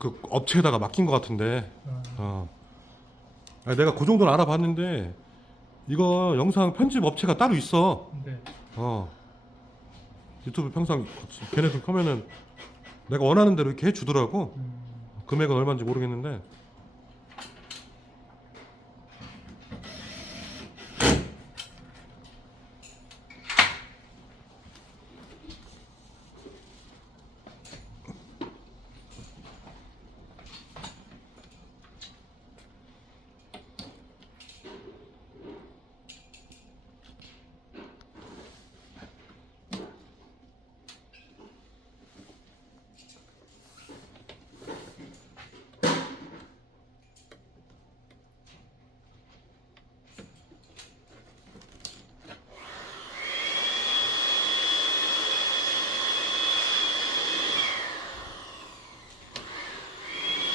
그 업체에다가 맡긴 것 같은데. 아니, 내가 그 정도는 알아봤는데 이거 영상 편집 업체가 따로 있어. 네. 유튜브 평상 걔네들 하면은 내가 원하는 대로 이렇게 해주더라고. 금액은 얼마인지 모르겠는데